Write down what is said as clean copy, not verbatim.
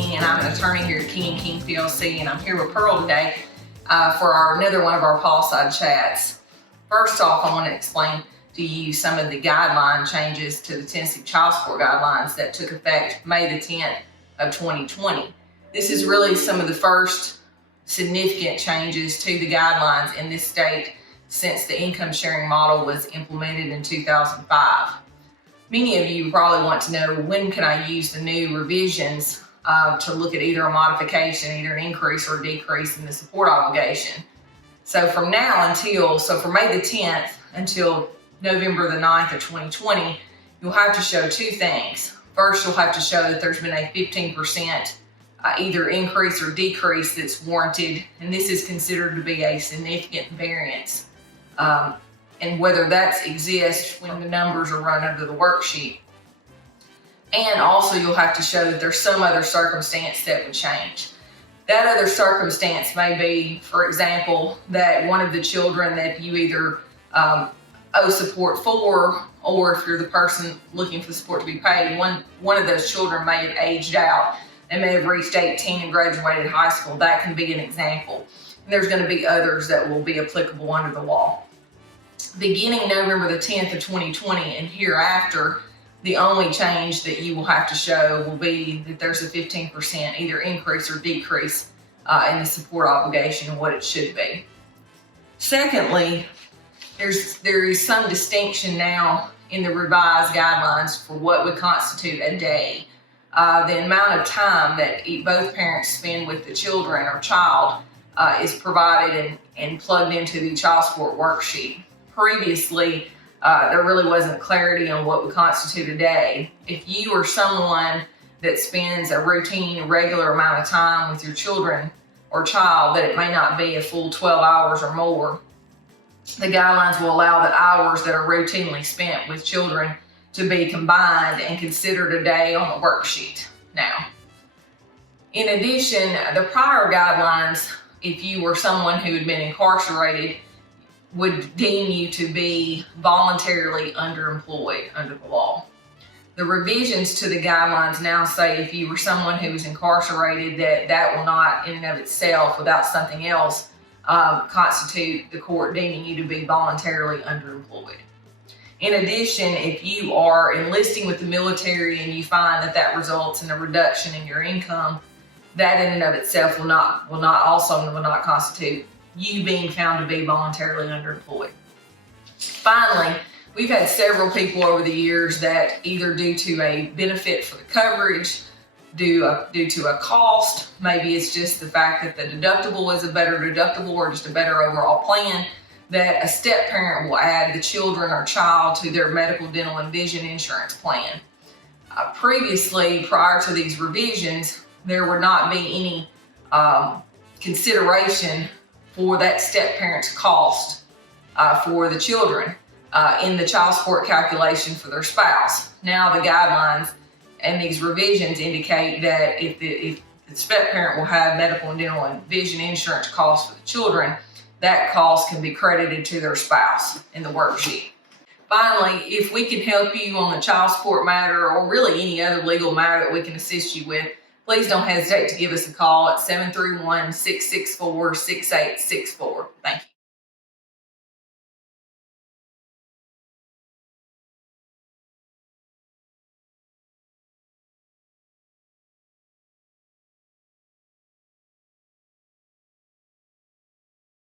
King, and I'm an attorney here at King & King PLC, and I'm here with Pearl today for another one of our Pawside chats. First off, I want to explain to you some of the guideline changes to the Tennessee Child Support Guidelines that took effect May the 10th of 2020. This is really some of the first significant changes to the guidelines in this state since the income sharing model was implemented in 2005. Many of you probably want to know, when can I use the new revisions to look at either a modification, either an increase or decrease in the support obligation. So from now from May the 10th until November the 9th of 2020, you'll have to show two things. First, you'll have to show that there's been a 15% either increase or decrease that's warranted, and this is considered to be a significant variance. And whether that exists when the numbers are run under the worksheet. And also you'll have to show that there's some other circumstance that would change. That other circumstance may be, for example, that one of the children that you either owe support for, or if you're the person looking for support to be paid, one of those children may have aged out. They may have reached 18 and graduated high school. That can be an example. And there's going to be others that will be applicable under the law. Beginning November the 10th of 2020 and hereafter, the only change that you will have to show will be that there's a 15% either increase or decrease in the support obligation and what it should be. Secondly, there is some distinction now in the revised guidelines for what would constitute a day. The amount of time that both parents spend with the children or child is provided and plugged into the child support worksheet. Previously, there really wasn't clarity on what would constitute a day. If you are someone that spends a routine, regular amount of time with your children or child, that it may not be a full 12 hours or more, the guidelines will allow the hours that are routinely spent with children to be combined and considered a day on the worksheet now. In addition, the prior guidelines, if you were someone who had been incarcerated, would deem you to be voluntarily underemployed under the law. The revisions to the guidelines now say if you were someone who was incarcerated, that will not in and of itself, without something else, constitute the court deeming you to be voluntarily underemployed. In addition, if you are enlisting with the military and you find that results in a reduction in your income, that in and of itself will not constitute you being found to be voluntarily underemployed. Finally, we've had several people over the years that either due to a benefit for the coverage, due to a cost, maybe it's just the fact that the deductible is a better deductible or just a better overall plan, that a step parent will add the children or child to their medical, dental, and vision insurance plan. Previously, prior to these revisions, there would not be any consideration for that step parent's cost for the children in the child support calculation for their spouse. Now the guidelines and these revisions indicate that if the step parent will have medical and dental and vision insurance costs for the children, that cost can be credited to their spouse in the worksheet. Finally, if we can help you on the child support matter or really any other legal matter that we can assist you with, please don't hesitate to give us a call at 731-664-6864.